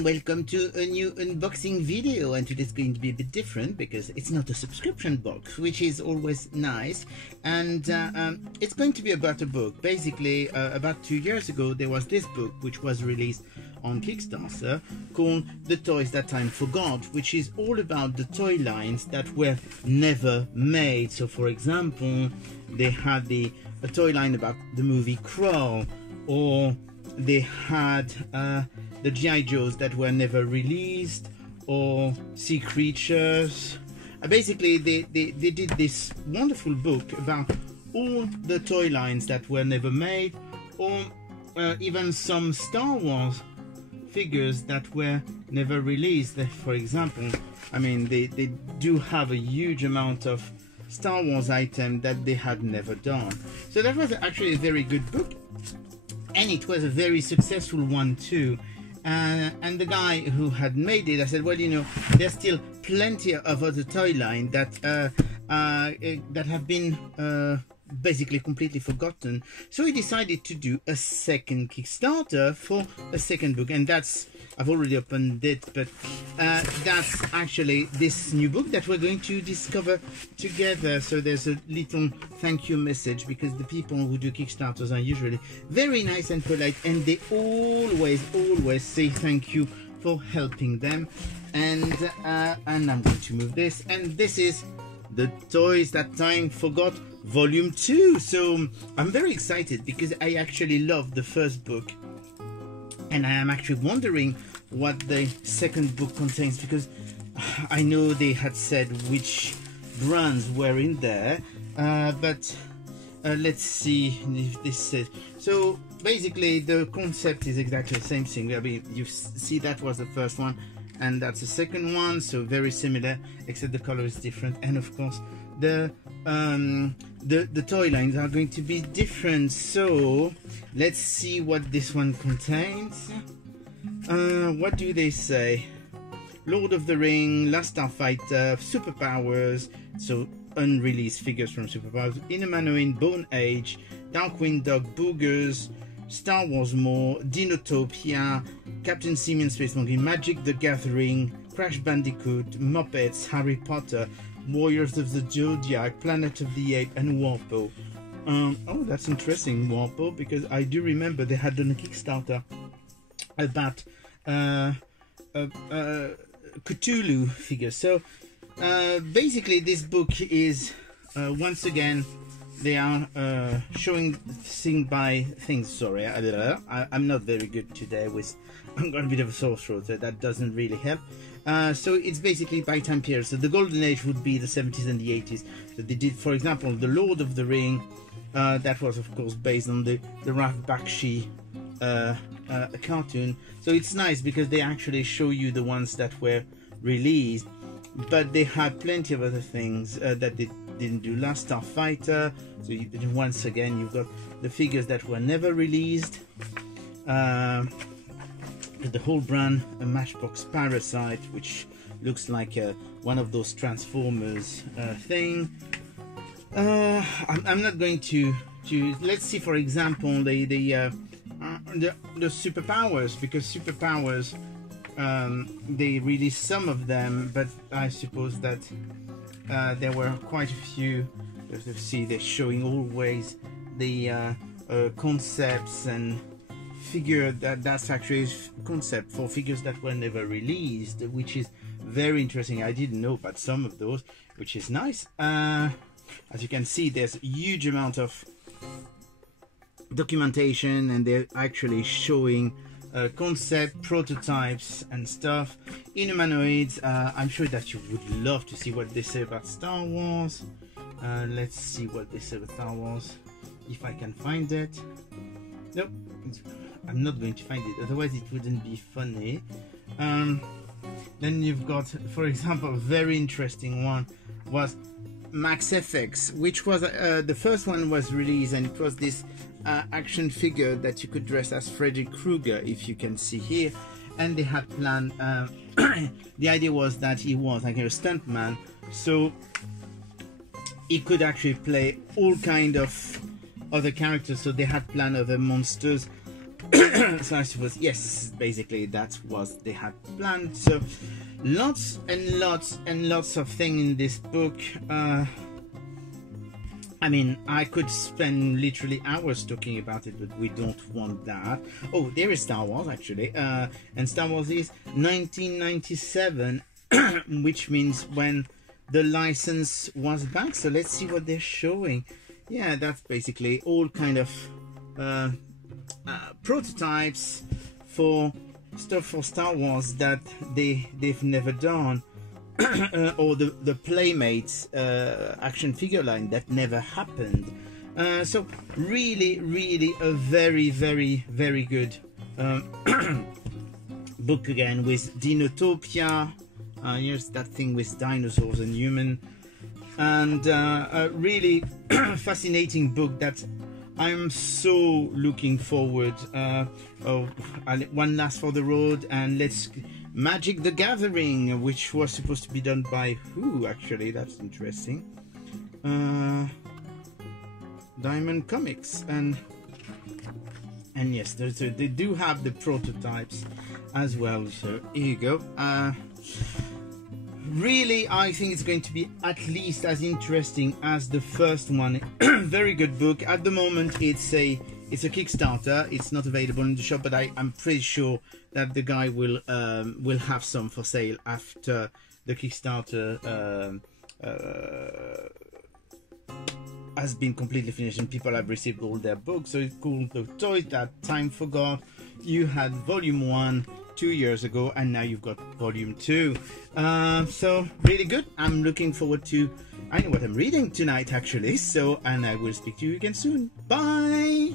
and welcome to a new unboxing video. And today's going to be a bit different because it's not a subscription box, which is always nice. And it's going to be about a book. Basically, about 2 years ago there was this book which was released on Kickstarter called The Toys That Time Forgot, which is all about the toy lines that were never made. So for example, they had a toy line about the movie Crawl, or they had the G.I. Joes that were never released, or Sea Creatures. Basically they did this wonderful book about all the toy lines that were never made, or even some Star Wars figures that were never released. For example, I mean, they do have a huge amount of Star Wars items that they had never done. So that was actually a very good book, and it was a very successful one too. And the guy who had made it, I said, well, you know, there's still plenty of other toy line that have been basically completely forgotten. So he decided to do a second Kickstarter for a second book, and that's, I've already opened it, but that's actually this new book that we're going to discover together. So there's a little thank you message, because the people who do Kickstarters are usually very nice and polite, and they always say thank you for helping them. And I'm going to move this, and this is The Toys That Time Forgot Volume 2. So I'm very excited because I actually love the first book, and I am actually wondering what the second book contains, because I know they had said which brands were in there, but let's see if this says. So basically the concept is exactly the same thing. I mean, you see, that was the first one and that's the second one, so very similar, except the color is different. And of course the toy lines are going to be different. So let's see what this one contains. What do they say? Lord of the Ring, Last Starfighter, Superpowers, so unreleased figures from Superpowers, Inhumanoid, Bone Age, Darkwing Dog, Boogers, Star Wars More, Dinotopia, Captain Simian Space Monkey, Magic the Gathering, Crash Bandicoot, Muppets, Harry Potter, Warriors of the Zodiac, Planet of the Apes, and Warpo. Oh, that's interesting, Warpo, because I do remember they had done a Kickstarter about Cthulhu figures. So basically this book is once again they are showing thing by things. Sorry, I'm not very good today with, I've got a bit of a sore throat, so that doesn't really help. So it's basically by time period. So the golden age would be the 70s and the 80s. So they did, for example, the Lord of the Ring, that was of course based on the Ralph Bakshi cartoon. So it's nice because they actually show you the ones that were released, but they had plenty of other things that they didn't do. Last Starfighter, so once again you've got the figures that were never released. The whole brand, a Matchbox Parasite, which looks like one of those Transformers thing. I'm not going to let's see, for example, the Superpowers, because Superpowers, they released some of them, but I suppose that there were quite a few. Let's see, they're showing always the concepts and figure that's actually a concept for figures that were never released, which is very interesting. I didn't know about some of those, which is nice. As you can see, there's a huge amount of documentation, and they're actually showing concept prototypes and stuff. Inhumanoids, I'm sure that you would love to see what they say about Star Wars. Let's see what they say about Star Wars, if I can find it. Nope, I'm not going to find it, otherwise it wouldn't be funny. Then you've got, for example, a very interesting one was Max FX, which was the first one was released, and it was this action figure that you could dress as Freddy Krueger, if you can see here. And they had planned the idea was that he was like a stuntman, so he could actually play all kind of other characters. So they had planned other monsters, So I suppose, yes, basically that was they had planned. So lots and lots and lots of things in this book. I mean, I could spend literally hours talking about it, but we don't want that. Oh, there is Star Wars, actually. And Star Wars is 1997, which means when the license was back. So let's see what they're showing. Yeah, that's basically all kind of prototypes for stuff for Star Wars that they've never done. Or the Playmates action figure line that never happened. So really a very good book again with Dinotopia. Here's that thing with dinosaurs and human, and a really fascinating book that I'm so looking forward. Oh, One Last for the Road, and let's Magic the Gathering, which was supposed to be done by who, actually? That's interesting. Diamond Comics, and yes, they do have the prototypes as well. So here you go. Really, I think it's going to be at least as interesting as the first one. Very good book. At the moment, it's a Kickstarter. It's not available in the shop, but I'm pretty sure that the guy will have some for sale after the Kickstarter has been completely finished and people have received all their books. So it's called The Toys That Time Forgot. You had volume 1 2 years ago, and now you've got volume 2. So really good. I'm looking forward to. I know what I'm reading tonight, actually. So, and I will speak to you again soon. Bye.